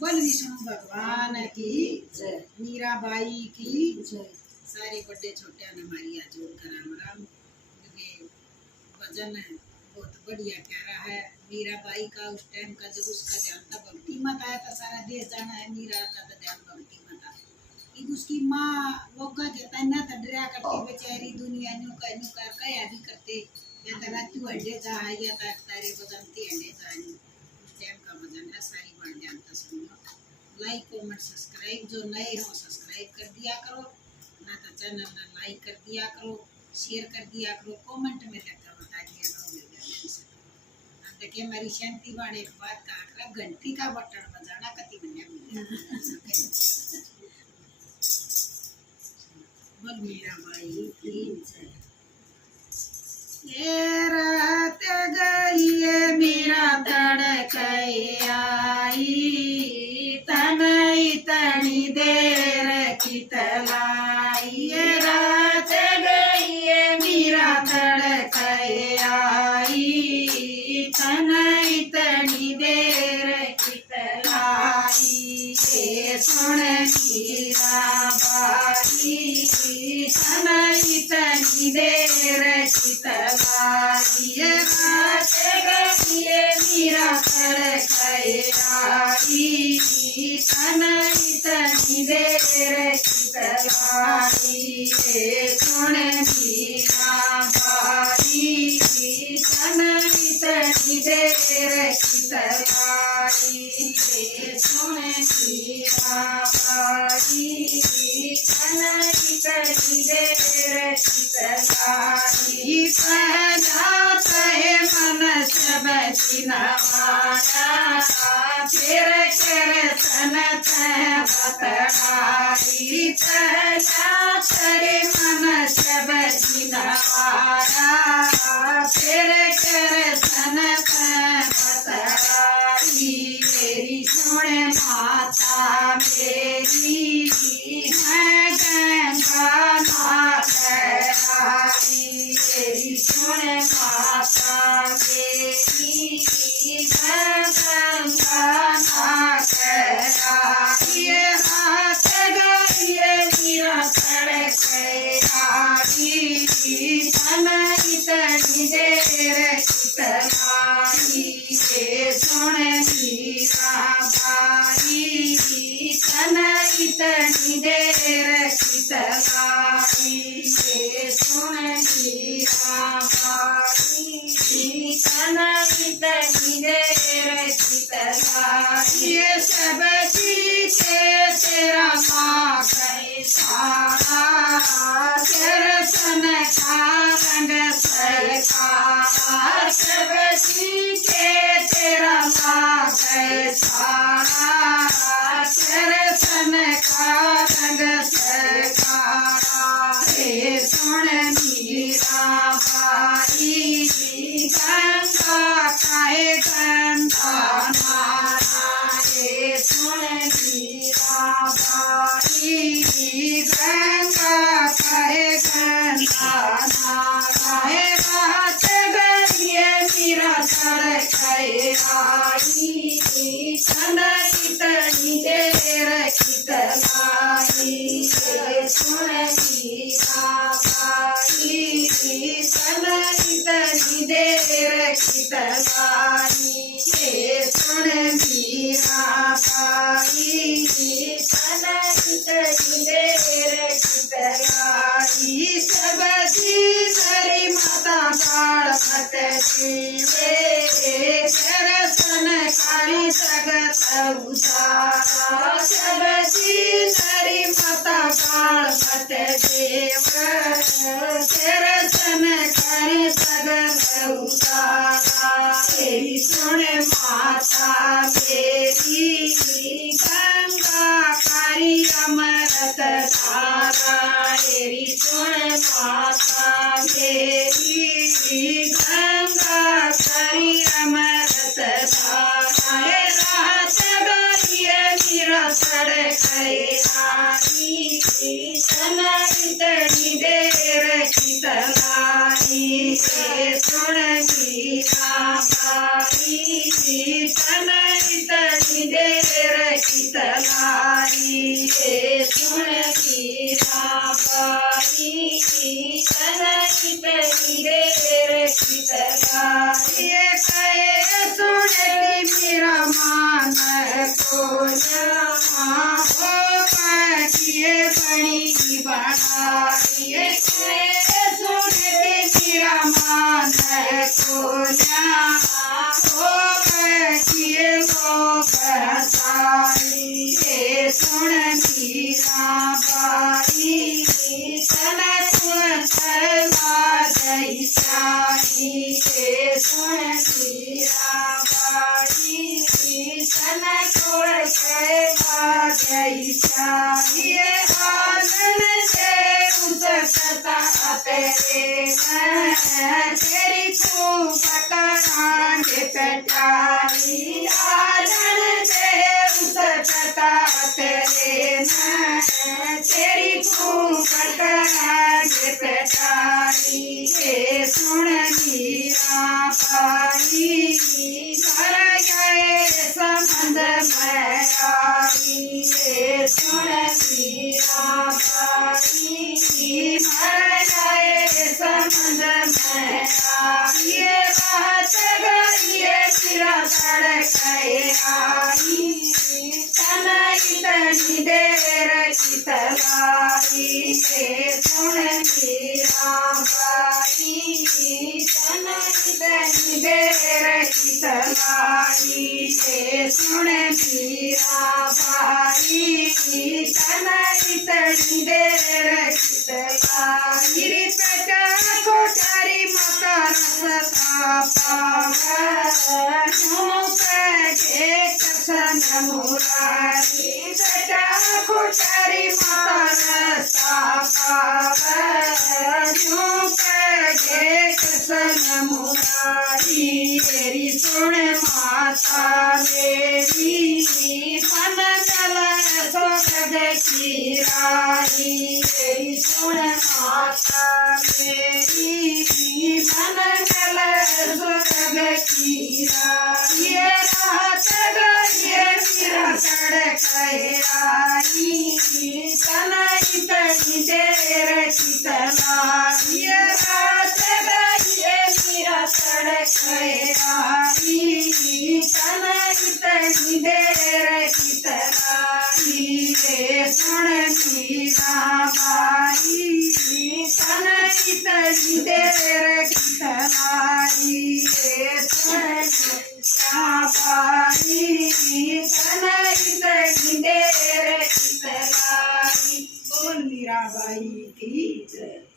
बोल विष्णु भगवान की जय, मीराबाई की जय। सारे बड़े छोटे ने मारिया जोड़ कर राम राम। ये भजन बहुत बढ़िया कह रहा है। मीराबाई का उस टाइम का जब उसका ध्यान था भक्ति मत आया था, सारा देश जाना है मीरा का तो ध्यान भक्ति मत आया। उसकी माँ लोग कहता है ना तो डरा करती बेचारी दुनिया न्यू कर कया भी करते या तो रातू हड्डे जा या तो तारे बदलती हड्डे जा। उस टाइम का भजन है, सारी बात जानता सुनो। लाइक कमेंट सब्सक्राइब, जो नए हो सब्सक्राइब कर दिया करो, ना तो चैनल ना लाइक कर दिया करो, शेयर कर दिया करो, कमेंट में लिखकर बता दिया करो। देखिए मेरी शांति बाण एक बात कहा, घंटी का बटन बजाना कति बने बोल मीराबाई की जय। ये रात गई मीरा तड़क आई, तनई तनी देर की तलाई। ये रात गई मीरा तड़क आई, तनई तनी देर की तलाई। सुन मीराबाई तनई तनी देर की तलाई। ये रात गई मीरा तड़क आई, तनई तनी देर की तलाई। सुन मीराबाई तनई तनी देर की तलाई। सुन मीराबाई तनई तनी देर की तलाई। जात है मन सब जिनवाया, फिर कर सनत बतलाई। जात है मन सब जिनवाया, फिर कर सनत बतलाई। मेरी सुन माता मेरी है गंगा नागराई। मेरी सुन माता मेरी है गंगा नागराई। हाथ गई मीरा तड़क आई, तनई तनी देर की तलाई। सुन मीराबाई तनई तनी देर की तलाई। सुन मीराबाई तनई तनी देर की तलाई। ये सब चीज़े तेरा माँ सारा, तेरे सन का रंग सरकार। सब चीज़े तेरा माँ सारा, तेरे सन का रंग सरकार। सुन मीराबाई गंगा काहे गंगा नारा। सुन मीराबाई गंगा काहे गंगा नारा। रात गई मीरा तड़क आई, तनई तनी देर की तलाई। सुन मीराबाई तनई तनी देर की तलाई। सुन मीराबाई तनई तनी देर की तलाई। सब जी माता काल मत जीवे, दर्शन कारी जगत उजारा। सब जी माता काल मत देव, दर्शन कारी जगत उजारा। तेरी सुन माता मेरी गंगा कारी अमृत धारा। तेरी सुन माता मेरी गंगा कारी अमृत धारा। रात गई मीरा तड़क आई, तनई तनी देर की तलाई। सुन मीराबाई तनई तनी देर की शीतलाई ये सुन मीराबाई तनई तनी देर शीतलाई ये कहे सुन की मेरा मान को नमा हो किए बड़ी बढ़ाई ये कहे सुन की मेरा मान को नमा हो किए वो बसाई ये सुन मीराबाई तनक तला जैसाई ये सुन मीराबाई तनक तला जैसाई ये आनंद से उसकता तेरे तेरी खूब करांगे कटाई आनंद से उसकता तेरे तेरी खूब करांगे कटाई ये सुन मीराबाई घर गए संबंध में आई ये सुन मीराबाई घर गए संबंध में आई ये बात गई मेरा सड़के आई तनई तनी देर की तलाई ये सुन मीराबाई तनई तनी देर की तलाई ये सुन मीराबाई तनई तनी देर की तलाई रिपटा कोठारी माता रसता पावन कसन मुरारी बेटा कोठारी माता रसता पावन कसन मुरारी तेरी सुन माता मेरी मन कल सोग की रानी तेरी सुन माता मेरी मन कल सोग की रानी ये रात गई मेरा सड़के आई तनई तनी देर की तलाई ये रात गई मेरा सड़के आई तनई तनी देर की तलाई ये सुन मीराबाई तनई तनी देर की तलाई ये सुन मीराबाई तनई तनी देर की तलाई। बोल मीराबाई की जय।